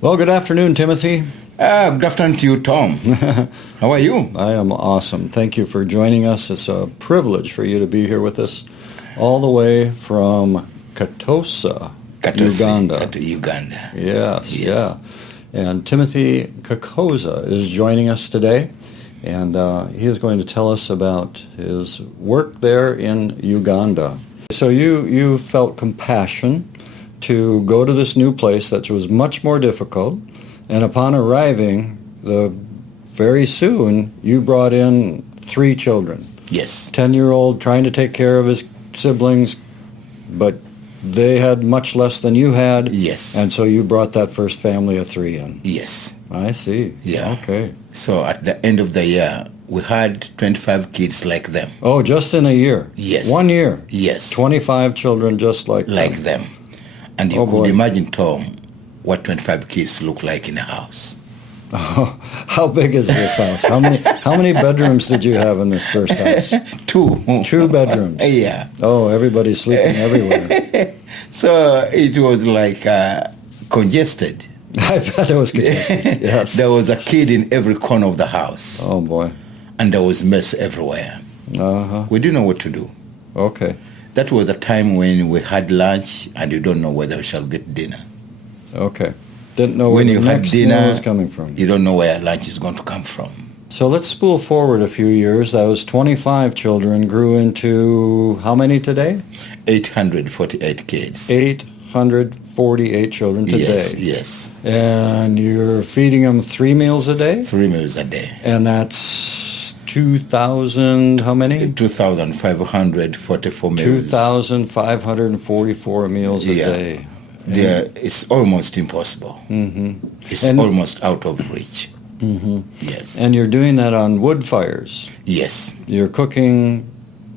Well, good afternoon, Timothy. Good afternoon to you, Tom. How are you? I am awesome. Thank you for joining us. It's a privilege for you to be here with us all the way from Kakooza, Uganda. Uganda. Yes, yeah. And Timothy Kakooza is joining us today, and he is going to tell us about his work there in Uganda. So you felt compassion to go to this new place that was much more difficult, and upon arriving, very soon you brought in 3 children. Yes. 10-year-old trying to take care of his siblings, but they had much less than you had. Yes. And so you brought that first family of 3 in. Yes. I see. Yeah. Okay. So at the end of the year, we had 25 kids like them. Oh, just in a year? Yes. 1 year? Yes. 25 children just like them. And you could boy. imagine, Tom, what 25 kids look like in a house. Oh, how big is this house? How many bedrooms did you have in this first house? 2. 2 bedrooms? Yeah. Oh, everybody's sleeping everywhere. So it was like congested. I bet it was congested, yes. There was a kid in every corner of the house. Oh, boy. And there was mess everywhere. Uh-huh. We didn't know what to do. Okay. That was a time when we had lunch and you don't know whether we shall get dinner. Okay. Didn't know when where you the had next dinner, meal was coming from. You don't know where lunch is going to come from. So let's spool forward a few years. That was 25 children, grew into how many today? 848 kids. 848 children today. Yes, yes. And you're feeding them 3 meals a day? 3 meals a day. And that's 2,000, how many? 2,544 meals. 2,544 meals a day. Yeah, it's almost impossible. Mm-hmm. It's almost out of reach. Mm-hmm. Yes. And you're doing that on wood fires. Yes. You're cooking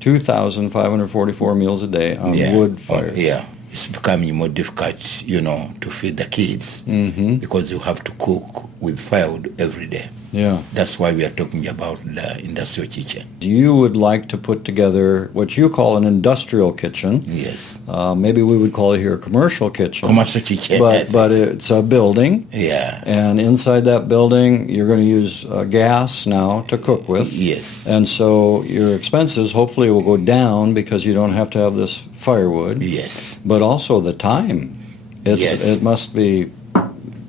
2,544 meals a day on wood fires. Yeah. It's becoming more difficult, to feed the kids because you have to cook with firewood every day. Yeah. That's why we are talking about the industrial kitchen. You would like to put together what you call an industrial kitchen. Yes. Maybe we would call it here a commercial kitchen. Commercial kitchen. But it's a building. Yeah. And inside that building, you're going to use gas now to cook with. Yes. And so your expenses hopefully will go down because you don't have to have this firewood. Yes. But also the time. It must be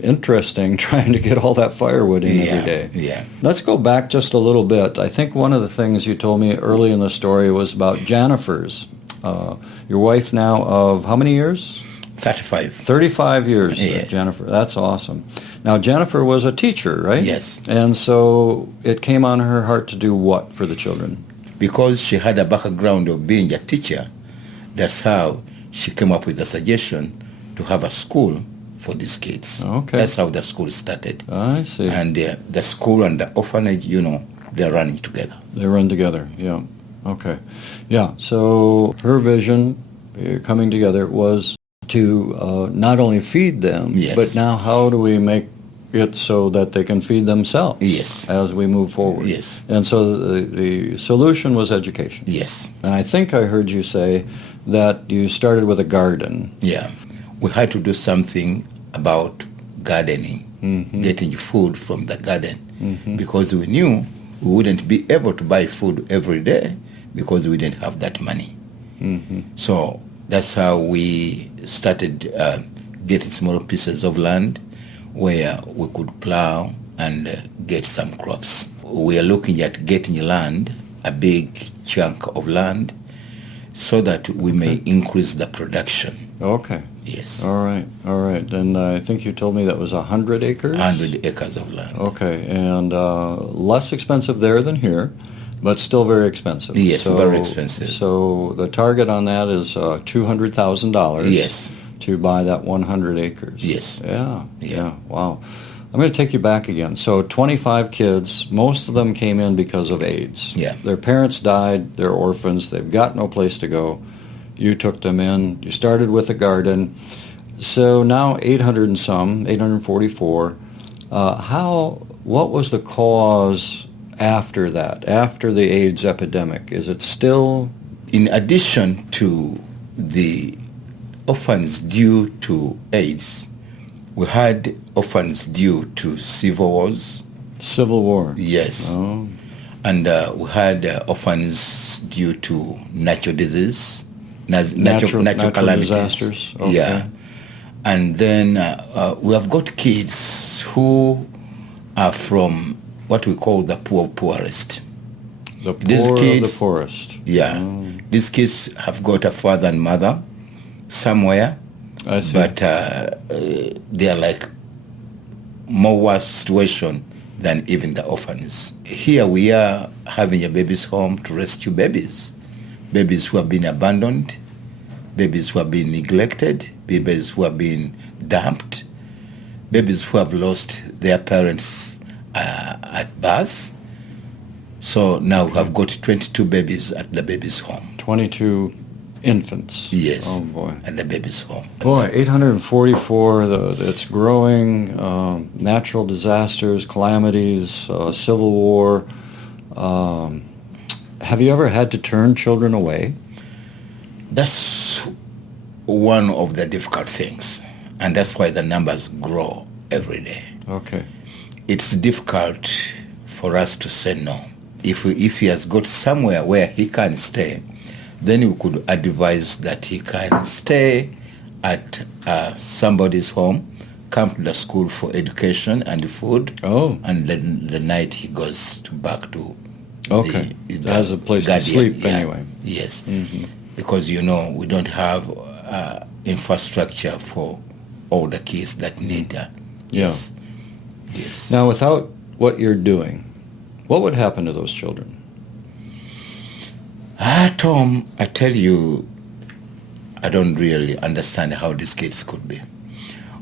interesting trying to get all that firewood in every day. Yeah. Let's go back just a little bit. I think one of the things you told me early in the story was about Jennifer's. Your wife now of how many years? 35. 35 years, Jennifer. That's awesome. Now, Jennifer was a teacher, right? Yes. And so it came on her heart to do what for the children? Because she had a background of being a teacher, that's how she came up with the suggestion to have a school for these kids. Okay. That's how the school started. I see. And the school and the orphanage, they're running together. They run together, yeah. Okay. Yeah, so her vision coming together was to not only feed them, but now how do we make it so that they can feed themselves as we move forward? Yes. And so the solution was education. Yes. And I think I heard you say that you started with a garden. Yeah. We had to do something about gardening, getting food from the garden, because we knew we wouldn't be able to buy food every day because we didn't have that money. So that's how we started getting small pieces of land where we could plow and get some crops. We are looking at getting land, a big chunk of land, so that we may increase the production. Okay. Yes. All right. And I think you told me that was 100 acres? 100 acres of land. Okay. And less expensive there than here, but still very expensive. Yes, very expensive. So the target on that is $200,000. Yes. To buy that 100 acres. Yes. Yeah. Wow. I'm going to take you back again. So 25 kids, most of them came in because of AIDS. Yeah. Their parents died, they're orphans, they've got no place to go. You took them in, you started with a garden. So now 800 and some, 844. What was the cause after that, after the AIDS epidemic? Is it still? In addition to the orphans due to AIDS, We had orphans due to civil wars. Civil War. Yes. Oh. And we had orphans due to natural disease, natural calamities. Disasters. Okay. Yeah. And then we have got kids who are from what we call the poor of poorest. The poor of the poorest. Yeah. Oh. These kids have got a father and mother somewhere. I see. But they are like more worse situation than even the orphans. Here we are having a babies home to rescue babies who have been abandoned, babies who have been neglected, babies who have been dumped, babies who have lost their parents at birth. So now we have got 22 babies at the babies home. 22 infants. Yes. Oh, boy. At the babies home. Boy, 844, it's growing, natural disasters, calamities, civil war. Have you ever had to turn children away? That's one of the difficult things, and that's why the numbers grow every day. Okay. It's difficult for us to say no. If he has got somewhere where he can stay, then we could advise that he can stay at somebody's home, come to the school for education and food, and then the night he goes back to the has a place guardian. To sleep Yeah. anyway. Yes, because we don't have infrastructure for all the kids that need. Yes. Yes. Now, without what you're doing, what would happen to those children? Tom, I tell you, I don't really understand how these kids could be.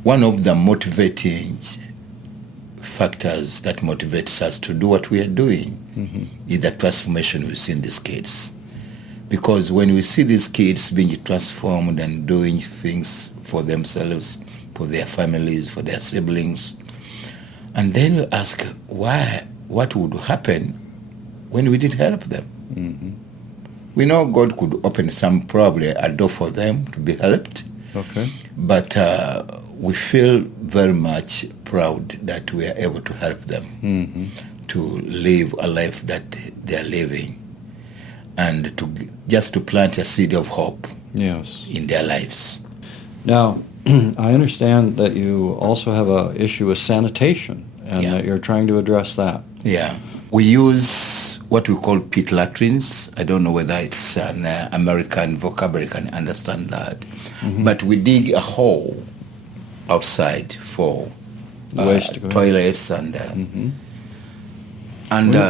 One of the motivating factors that motivates us to do what we are doing is the transformation we see in these kids. Because when we see these kids being transformed and doing things for themselves, for their families, for their siblings, and then we ask what would happen when we didn't help them. We know God could open probably a door for them to be helped. Okay. But we feel very much proud that we are able to help them to live a life that they are living, and just to plant a seed of hope in their lives. Now, I understand that you also have an issue with sanitation, and that you're trying to address that. Yeah. We use what we call pit latrines. I don't know whether it's an American vocabulary can understand that. But we dig a hole outside for toilets and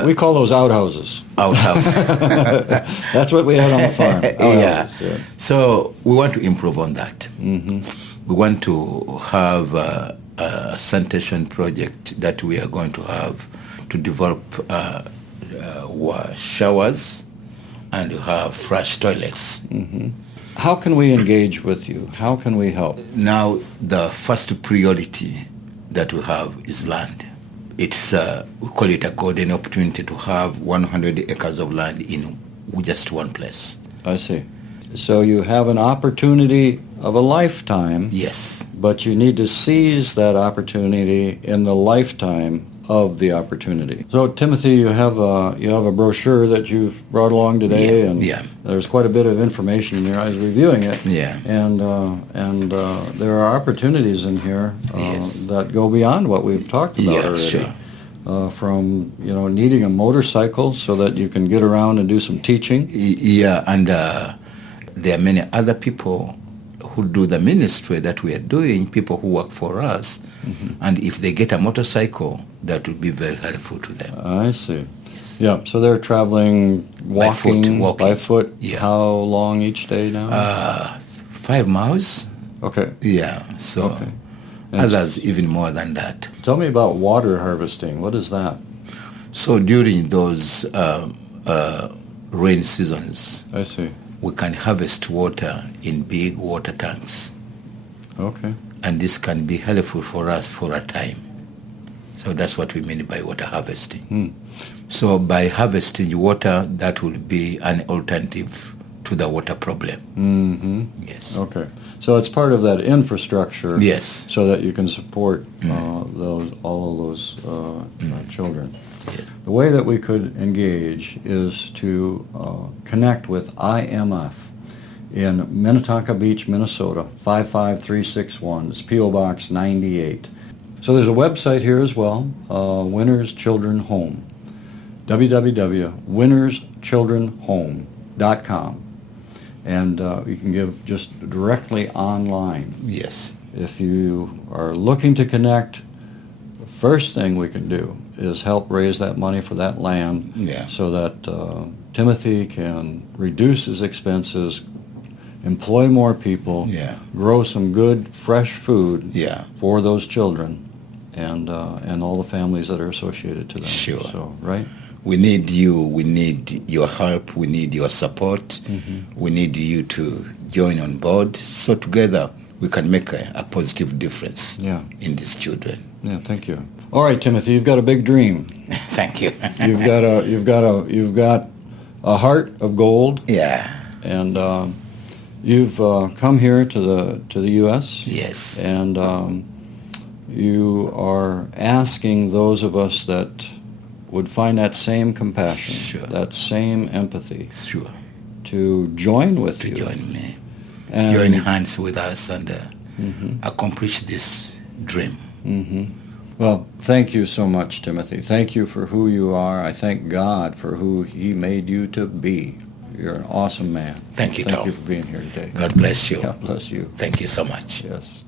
we call those outhouses. Outhouses. That's what we had on the farm. Yeah. So we want to improve on that. We want to have a sanitation project that we are going to have to develop showers and have fresh toilets. How can we engage with you? How can we help? Now, the first priority that we have is land. It's we call it a golden opportunity to have 100 acres of land in just one place. I see. So you have an opportunity of a lifetime. Yes. But you need to seize that opportunity in the lifetime of the opportunity. So, Timothy, you have a brochure that you've brought along today, and there's quite a bit of information in here. I was reviewing it, and there are opportunities in here that go beyond what we've talked about already. Sure. From needing a motorcycle so that you can get around and do some teaching. Yeah, and there are many other people who do the ministry that we are doing, people who work for us, and if they get a motorcycle, that would be very helpful to them. I see. Yes. Yeah, so they're traveling, walking. By foot. Yeah. How long each day now? 5 miles. Okay. Yeah, so others even more than that. Tell me about water harvesting. What is that? So during those rain seasons, I see. We can harvest water in big water tanks. Okay. And this can be helpful for us for a time. So that's what we mean by water harvesting. So by harvesting water, that will be an alternative to the water problem. Mm-hmm. Yes. Okay. So it's part of that infrastructure. Yes. So that you can support all of those children. Yes. The way that we could engage is to connect with IMF in Minnetonka Beach, Minnesota, 55361. It's P.O. Box 98. So there's a website here as well, Winners Children Home, www.winnerschildrenhome.com. And you can give just directly online. Yes. If you are looking to connect, the first thing we can do is help raise that money for that land, Yeah. so that Timothy can reduce his expenses, employ more people, Yeah. grow some good, fresh food Yeah. for those children and all the families that are associated to them. Sure. So, right? We need you. We need your help. We need your support. We need you to join on board. So together we can make a positive difference Yeah. in these children. Yeah, thank you. All right, Timothy, you've got a big dream. Thank you. You've got a heart of gold, Yeah. and you've come here to the U.S. Yes. and you are asking those of us that would find that same compassion, Sure. that same empathy, Sure. to join with To you. join me. And, Join hands with us and accomplish this dream. Well, thank you so much, Timothy. Thank you for who you are. I thank God for who He made you to be. You're an awesome man. Thank you, Thank Tom. you for being here today. God bless you. God bless you. Thank you so much. Yes.